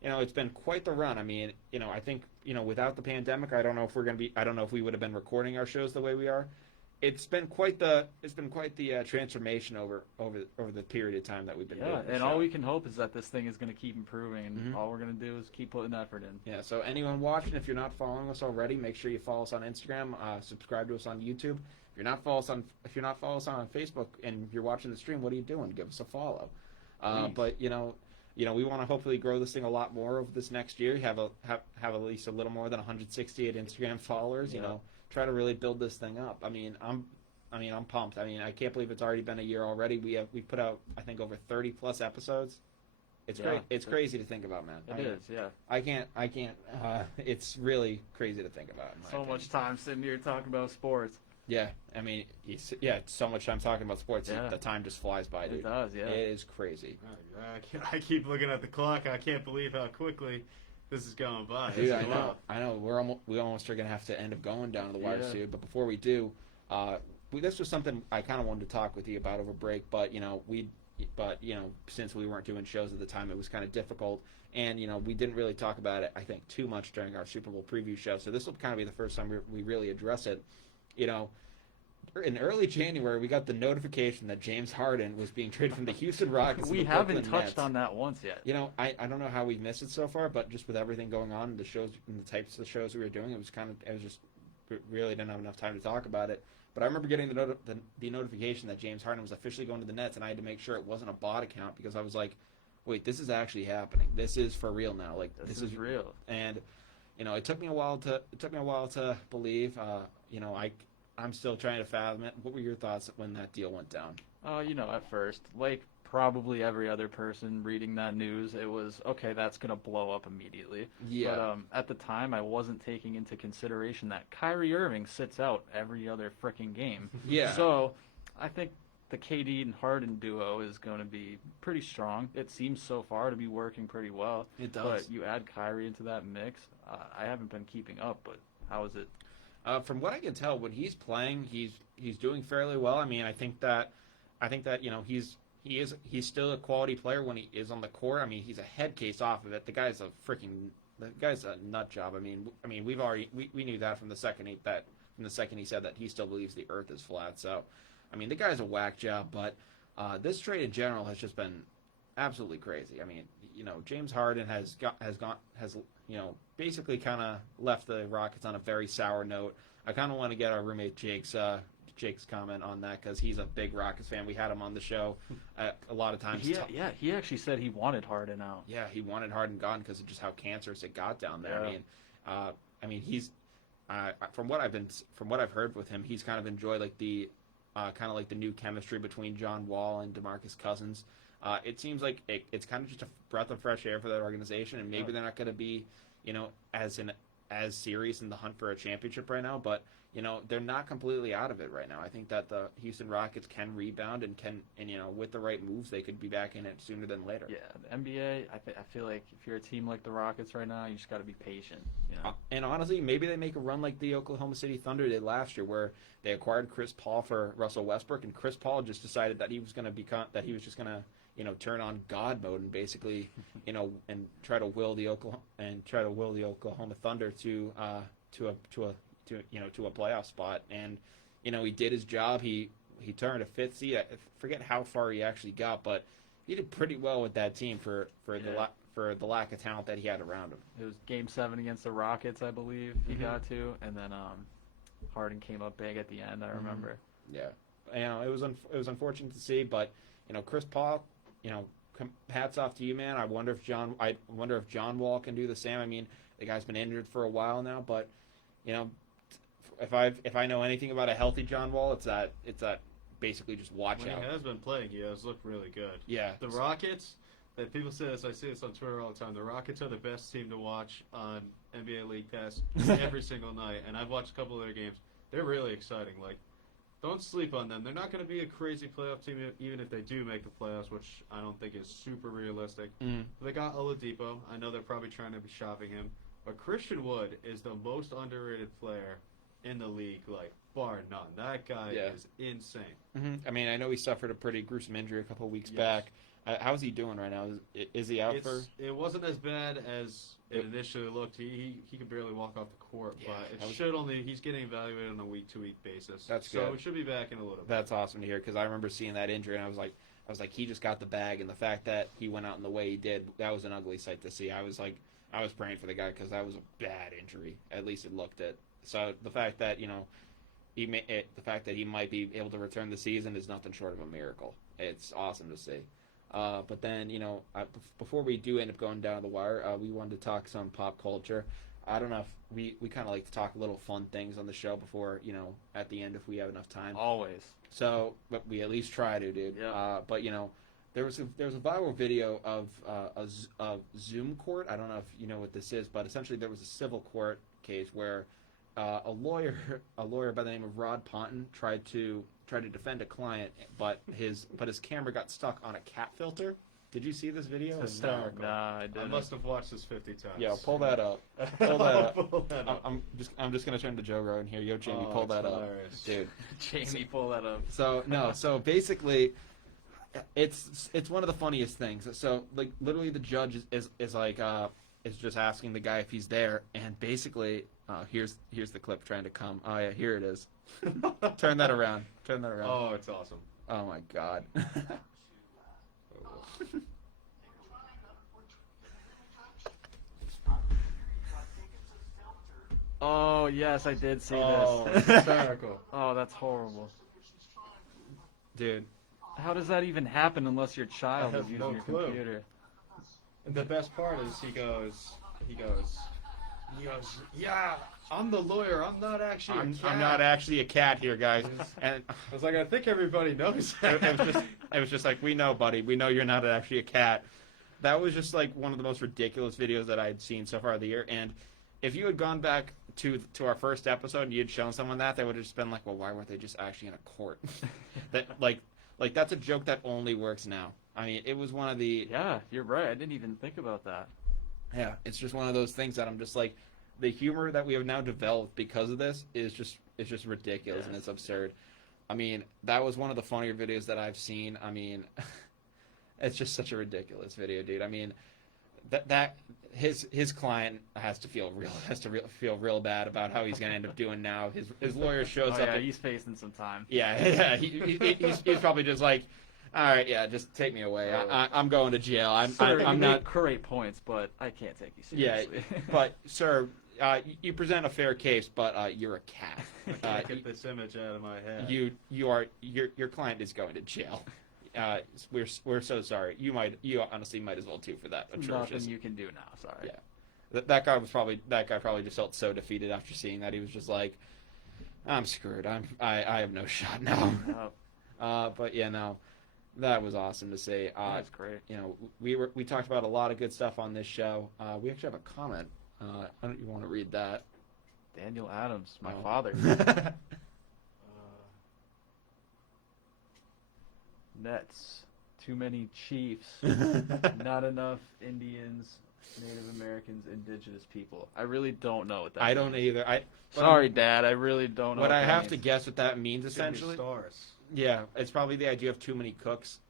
it's been quite the run. I mean, I think without the pandemic, I don't know if we would have been recording our shows the way we are. It's been quite the transformation over the period of time that we've been doing this and show. all we can hope is that this thing is going to keep improving, and all we're going to do is keep putting effort in. Yeah, so anyone watching, if you're not following us already, make sure you follow us on Instagram, subscribe to us on YouTube. If you're not follow us on Facebook and you're watching the stream, what are you doing? Give us a follow. But we want to hopefully grow this thing a lot more over this next year. Have at least a little more than 168 Instagram followers. Try to really build this thing up. I mean, I'm pumped. I mean, I can't believe it's already been a year already. We put out, I think, over 30 plus episodes. It's great. It's crazy to think about, man. It is, yeah. I can't. It's really crazy to think about. So much time sitting here talking about sports. Yeah, I mean, so much time talking about sports. Yeah. The time just flies by, dude. It does, yeah. It is crazy. I keep looking at the clock. I can't believe how quickly this is going by. Dude, I know. We almost are gonna have to end up going down to the wire soon. But before we do, this was something I kind of wanted to talk with you about over break. But since we weren't doing shows at the time, it was kind of difficult. And we didn't really talk about it, I think, too much during our Super Bowl preview show. So this will kind of be the first time we really address it. In early January, we got the notification that James Harden was being traded from the Houston Rockets. We haven't touched on that once yet. I don't know how we've missed it so far, but just with everything going on, the shows and the types of shows we were doing, it was just really didn't have enough time to talk about it. But I remember getting the notification that James Harden was officially going to the Nets, and I had to make sure it wasn't a bot account because I was like, wait, this is actually happening. This is for real now. Like this is real. And it took me a while to believe. I'm still trying to fathom it. What were your thoughts when that deal went down? At first, like probably every other person reading that news, it was, okay, that's going to blow up immediately. Yeah. But at the time, I wasn't taking into consideration that Kyrie Irving sits out every other freaking game. Yeah. So I think the KD and Harden duo is going to be pretty strong. It seems so far to be working pretty well. It does. But you add Kyrie into that mix, I haven't been keeping up, but how is it? From what I can tell, when he's playing, he's doing fairly well. I mean, I think that he's still a quality player when he is on the court. I mean, he's a head case off of it. The guy's a nut job. I mean, we knew that from the second he said that he still believes the Earth is flat. So, I mean, the guy's a whack job. But this trade in general has just been absolutely crazy. I mean, James Harden has basically kind of left the Rockets on a very sour note. I kind of want to get our roommate Jake's comment on that because he's a big Rockets fan. We had him on the show a lot of times. He actually said he wanted Harden out. Yeah, he wanted Harden gone because of just how cancerous it got down there. Yeah. I mean, he's from what I've heard with him, he's kind of enjoyed like the new chemistry between John Wall and DeMarcus Cousins. It seems like it's kind of just a breath of fresh air for that organization, and maybe they're not going to be, as serious in the hunt for a championship right now, but they're not completely out of it right now. I think that the Houston Rockets can rebound and with the right moves, they could be back in it sooner than later. Yeah, the NBA, I feel like if you're a team like the Rockets right now, you just got to be patient. And honestly, maybe they make a run like the Oklahoma City Thunder did last year, where they acquired Chris Paul for Russell Westbrook, and Chris Paul just decided that he was just going to turn on God mode and basically, and try to will the Oklahoma Thunder to a playoff spot. And he did his job. He turned a fifth seed. I forget how far he actually got, but he did pretty well with that team for the lack of talent that he had around him. It was Game 7 against the Rockets, I believe he got to, and then Harden came up big at the end. I remember. Yeah, it was unfortunate to see, but Chris Paul. Hats off to you, man. I wonder if John Wall can do the same. I mean, the guy's been injured for a while now, but if I know anything about a healthy John Wall, it's that basically just watch out. When he has been playing, he has looked really good. Yeah. The Rockets, that people say this, I see this on Twitter all the time. The Rockets are the best team to watch on NBA League Pass every single night, and I've watched a couple of their games. They're really exciting. Like, don't sleep on them. They're not going to be a crazy playoff team, even if they do make the playoffs, which I don't think is super realistic. They got Oladipo. I know they're probably trying to be shopping him. But Christian Wood is the most underrated player in the league, like, bar none. That guy is insane. I mean, I know he suffered a pretty gruesome injury a couple of weeks back. How's he doing right now? Is he out for? It wasn't as bad as it initially looked. He could barely walk off the court, but he's getting evaluated on a week-to-week basis. That's good. So he should be back in a little bit. That's awesome to hear, because I remember seeing that injury and I was like, he just got the bag, and the fact that he went out in the way he did, that was an ugly sight to see. I was praying for the guy, because that was a bad injury. At least it looked it. So the fact that the fact that he might be able to return the season is nothing short of a miracle. It's awesome to see. But then, before we do end up going down the wire, we wanted to talk some pop culture. I don't know if we kind of like to talk little fun things on the show before, at the end if we have enough time. Always. So, but we at least try to, dude. Yeah. But, there was a viral video of a Zoom court. I don't know if you know what this is, but essentially there was a civil court case where a lawyer by the name of Rod Ponton tried to defend a client, but his camera got stuck on a cat filter. Did you see this video? It's hysterical. Nah, I didn't. I must have watched this 50 times. Yeah, pull that up. Pull that up. Pull that up. I'm just gonna turn to Joe Rogan here. Yo, Jamie, pull that hilarious. up, dude. Jamie, pull that up. So basically, it's one of the funniest things. So like literally, the judge is just asking the guy if he's there, and basically, here's the clip trying to come. Oh yeah, here it is. Turn that around. Oh, it's awesome. Oh my God. Oh, yes, I did see it's this. hysterical. Oh, that's horrible. Dude. How does that even happen unless your child I is have using no your clue. computer? And the best part is he goes, yeah, I'm the lawyer. I'm not actually a cat. I'm not actually a cat here, guys. And I was like, I think everybody knows it that. was just like, we know, buddy. We know you're not actually a cat. That was just like one of the most ridiculous videos that I had seen so far of the year. And if you had gone back to our first episode and you had shown someone that, they would have just been like, well, why weren't they just actually in a court? That like that's a joke that only works now. I mean, it was one of the Yeah, you're right. I didn't even think about that. Yeah, it's just one of those things that I'm just like, the humor that we have now developed because of this is just ridiculous and it's absurd. I mean, that was one of the funnier videos that I've seen. I mean, it's just such a ridiculous video, dude. I mean, that his client has to feel real bad about how he's gonna end up doing now. His lawyer shows up. Yeah, and, he's facing some time. Yeah, he's probably just like, all right, yeah, just take me away. I'm going to jail. I'm not great points, but I can't take you seriously. Yeah, but sir, you present a fair case, but you're a cat. I can't get this image out of my head. Your client is going to jail. We're so sorry. You honestly might as well too for that. Atrocious. Nothing you can do now. Sorry. Yeah, that guy probably just felt so defeated after seeing that. He was just like, I'm screwed. I have no shot now. But yeah, no, that was awesome to see. That's great. We talked about a lot of good stuff on this show. We actually have a comment. I don't you want to read that? Daniel Adams, my father. Nets. Too many Chiefs. Not enough Indians, Native Americans, indigenous people. I really don't know what that means. I don't either. Sorry, Dad. I really don't know what I have means. to guess what that means essentially. Stars. Yeah, it's probably the idea of too many cooks.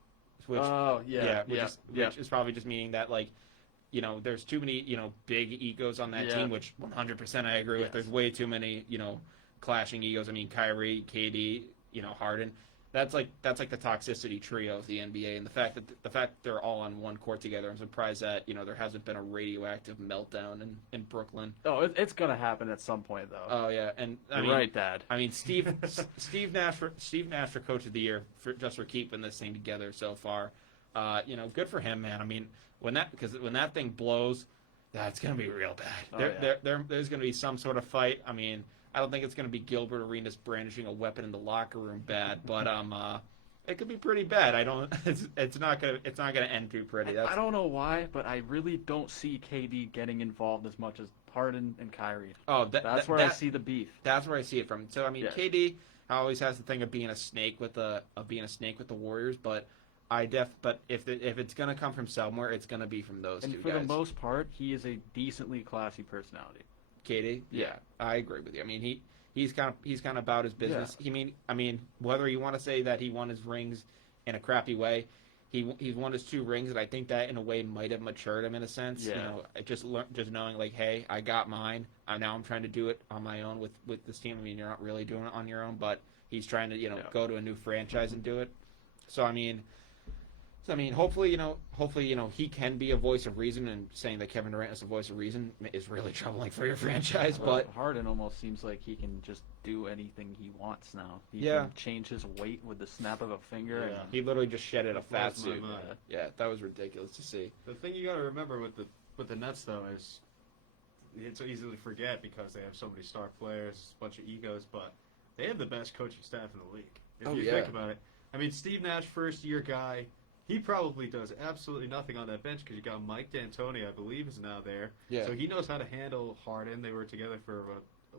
Which, which is probably just meaning that like, there's too many big egos on that team, which 100% I agree with. There's way too many clashing egos. I mean, Kyrie, KD, Harden. That's like the toxicity trio of the NBA, and the fact that they're all on one court together. I'm surprised that there hasn't been a radioactive meltdown in Brooklyn. Oh, it's gonna happen at some point though. Oh yeah, and You're right, Dad. I mean, Steve Nash for Coach of the Year for keeping this thing together so far. Good for him, man. I mean, when that thing blows, that's gonna be real bad. There's gonna be some sort of fight. I mean, I don't think it's going to be Gilbert Arenas brandishing a weapon in the locker room bad, but it could be pretty bad. I don't. It's not gonna end too pretty. I don't know why, but I really don't see KD getting involved as much as Harden and Kyrie. Oh, That's where I see the beef. That's where I see it from. So I mean, Yeah. KD always has the thing of being a snake with the Warriors, but but if it's gonna come from somewhere, it's gonna be from those And two for guys. the most part, he is a decently classy personality. KD, Yeah. I agree with you. I mean, he's kind of about his business. I mean, whether you want to say that he won his rings in a crappy way, he's won his 2 rings, and I think that in a way might have matured him in a sense. Yeah. You know, just knowing like, hey, I got mine. Now I'm trying to do it on my own with this team. I mean, you're not really doing it on your own, but he's trying to go to a new franchise and do it. So I mean, hopefully, he can be a voice of reason, and saying that Kevin Durant is a voice of reason is really troubling for your franchise. Well, But Harden almost seems like he can just do anything he wants now. He Yeah. can change his weight with the snap of a finger. Yeah. And he literally just shedded a fat blows my suit. mind. Yeah, that was ridiculous to see. The thing you got to remember with the Nets though is it's so easy to forget because they have so many star players, a bunch of egos, but they have the best coaching staff in the league. If you think about it, I mean, Steve Nash, first year guy, he probably does absolutely nothing on that bench because you got Mike D'Antoni, I believe, is now there. Yeah. So he knows how to handle Harden. They were together for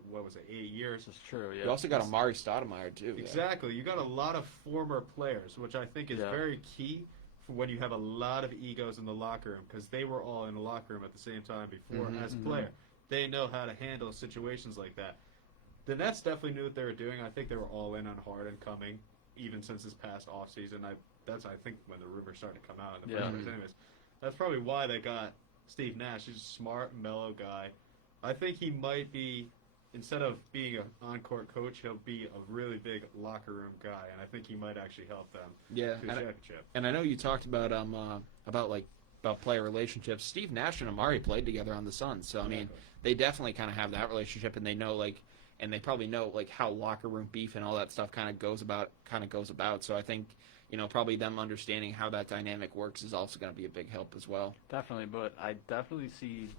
what was it, 8 years? This is true. Yeah. You also got Amari Stoudemire too. Yeah. Exactly. You got a lot of former players, which I think is Yeah. very key for when you have a lot of egos in the locker room, because they were all in the locker room at the same time before as players. They know how to handle situations like that. The Nets definitely knew what they were doing. I think they were all in on Harden coming, even since this past offseason. That's I think when the rumors started to come out in the first place. Anyways, that's probably why they got Steve Nash. He's a smart, mellow guy. I think he might be, instead of being an on-court coach, he'll be a really big locker room guy, and I think he might actually help them Yeah, to a championship. and I know you talked about player relationships. Steve Nash and Amari played together on the Suns, so I mean, they definitely kind of have that relationship, and they know and they probably know how locker room beef and all that stuff kind of goes about. So I think probably them understanding how that dynamic works is also going to be a big help as well. Definitely, but I definitely see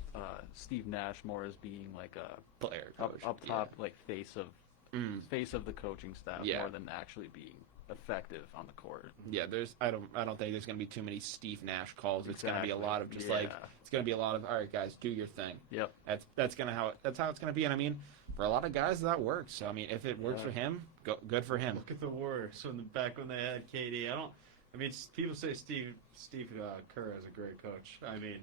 Steve Nash more as being like a Player up coach, top, like face of the coaching staff, Yeah. more than actually being effective on the court. Yeah, I don't think there's going to be too many Steve Nash calls. It's going to be a Exactly. lot of just Yeah. it's going to be a lot of, all right guys, do your thing. Yep. That's how it's going to be. And I mean, for a lot of guys that works. So I mean, if it works for him, good for him. Look at the Warriors back when they had KD. People say Steve Kerr is a great coach. I mean,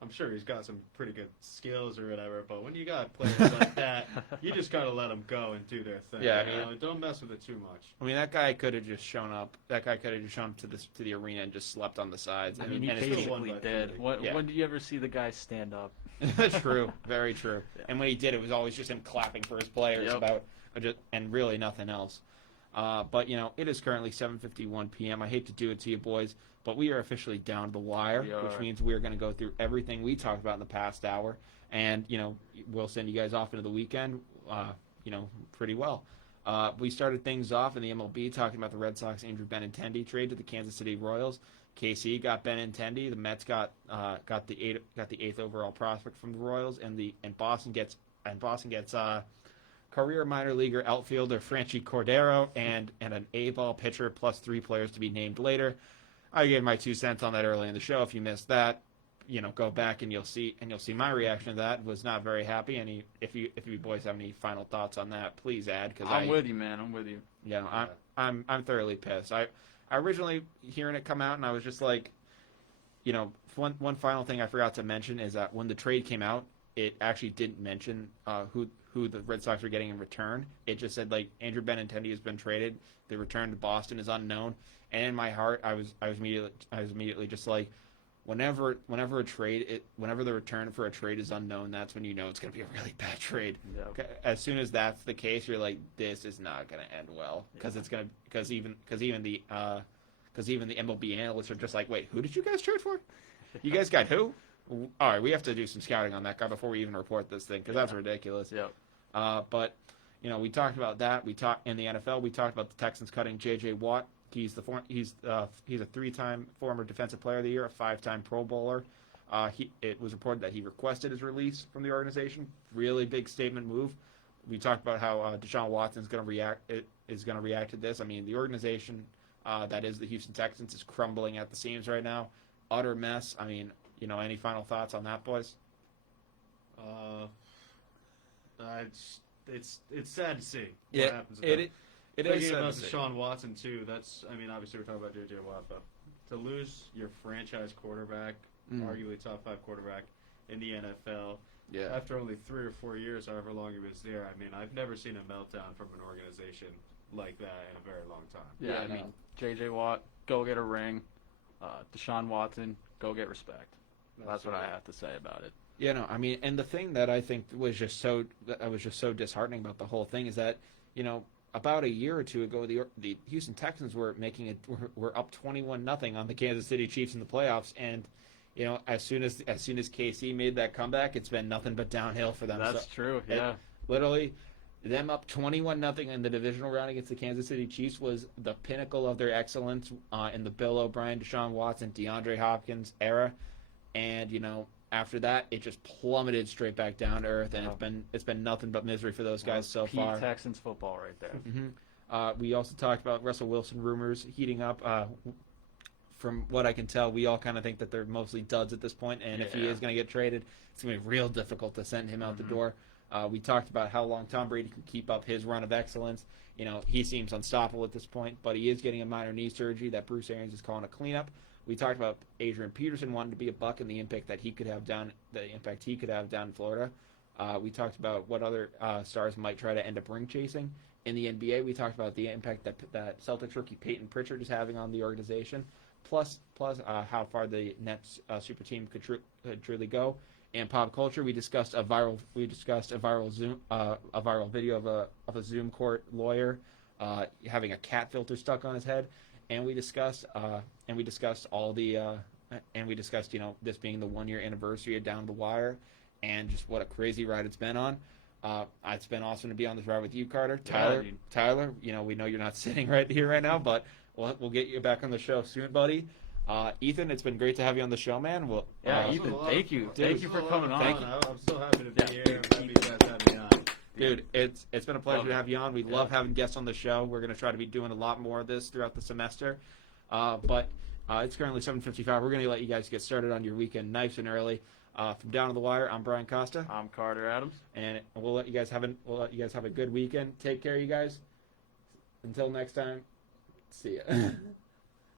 I'm sure he's got some pretty good skills or whatever, but when you got players like that, you just gotta let them go and do their thing. Yeah, don't mess with it too much. I mean, that guy could have just shown up. That guy could have just shown up to the arena and just slept on the sides. I And, mean, he and it's still won basically by did. 30. Yeah. When did you ever see the guy stand up? true, very true. Yeah. And when he did, it was always just him clapping for his players and really nothing else. But it is currently 7:51 p.m. I hate to do it to you boys, but we are officially down to the wire, We are. which means we're going to go through everything we talked about in the past hour, and we'll send you guys off into the weekend, pretty well. We started things off in the MLB talking about the Red Sox Andrew Benintendi trade to the Kansas City Royals. KC got Benintendi. The Mets got the eighth overall prospect from the Royals, and Boston gets career minor leaguer outfielder Franchi Cordero and an A-ball pitcher plus 3 players to be named later. I gave my 2 cents on that early in the show. If you missed that, go back and you'll see my reaction to that. Was not very happy. And if you boys have any final thoughts on that, please add. Because I'm with you, man. I'm with you. I'm thoroughly pissed. I originally hearing it come out, and I was just like, one final thing I forgot to mention is that when the trade came out, it actually didn't mention who the Red Sox are getting in return. It just said Andrew Benintendi has been traded. The return to Boston is unknown. And in my heart, I was immediately just like, whenever the return for a trade is unknown, that's when it's going to be a really bad trade. Yeah. As soon as that's the case, you're like, this is not going to end well, because even the MLB analysts are just like, wait, who did you guys trade for? You guys got who? All right, we have to do some scouting on that guy before we even report this thing, because that's ridiculous. Yep. But we talked about that. We talked in the NFL. We talked about the Texans cutting J.J. Watt. He's a 3-time former Defensive Player of the Year, a 5-time Pro Bowler. It was reported that he requested his release from the organization. Really big statement move. We talked about how Deshaun Watson is going to react to this. I mean, the organization that is the Houston Texans is crumbling at the seams right now. Utter mess. I mean, any final thoughts on that, boys? It's sad to see Yeah, what happens. it is sad about to see. Deshaun Watson too. Obviously we're talking about J.J. Watt, but to lose your franchise quarterback, arguably top 5 quarterback in the NFL, after only 3 or 4 years, however long he was there. I mean, I've never seen a meltdown from an organization like that in a very long time. Yeah, I mean, J.J. Watt, go get a ring. Deshaun Watson, go get respect. That's what I have to say about it. And the thing that I think was just so disheartening about the whole thing is that, about a year or two ago, the Houston Texans were up 21-0 on the Kansas City Chiefs in the playoffs, and as soon as KC made that comeback, it's been nothing but downhill for them. That's true. Yeah, literally, them up 21-0 in the divisional round against the Kansas City Chiefs was the pinnacle of their excellence in the Bill O'Brien, Deshaun Watson, DeAndre Hopkins era, and after that, it just plummeted straight back down to earth, and it's been nothing but misery for those guys so far. Pete Texans football right there. Mm-hmm. We also talked about Russell Wilson rumors heating up. From what I can tell, we all kind of think that they're mostly duds at this point, and if he is going to get traded, it's going to be real difficult to send him out the door. We talked about how long Tom Brady can keep up his run of excellence. He seems unstoppable at this point, but he is getting a minor knee surgery that Bruce Arians is calling a cleanup. We talked about Adrian Peterson wanting to be a Buck and the impact he could have down in Florida. We talked about what other stars might try to end up ring chasing. In the NBA, we talked about the impact that Celtics rookie Payton Pritchard is having on the organization, plus how far the Nets super team could truly go. In pop culture, we discussed a viral video of a Zoom court lawyer having a cat filter stuck on his head. And we discussed this being the 1 year anniversary of Down the Wire, and just what a crazy ride it's been on. It's been awesome to be on this ride with you, Carter. Tyler, we know you're not sitting right here right now, but we'll get you back on the show soon, buddy. Ethan, it's been great to have you on the show, man. Ethan, thank you for coming on. I'm so happy to be here. I'm happy you guys had me on. Dude, it's been a pleasure to have you on. We love having guests on the show. We're going to try to be doing a lot more of this throughout the semester. But it's currently 7:55. We're going to let you guys get started on your weekend nice and early. From Down to the Wire, I'm Brian Costa. I'm Carter Adams. And we'll let you guys have a good weekend. Take care, you guys. Until next time, see ya.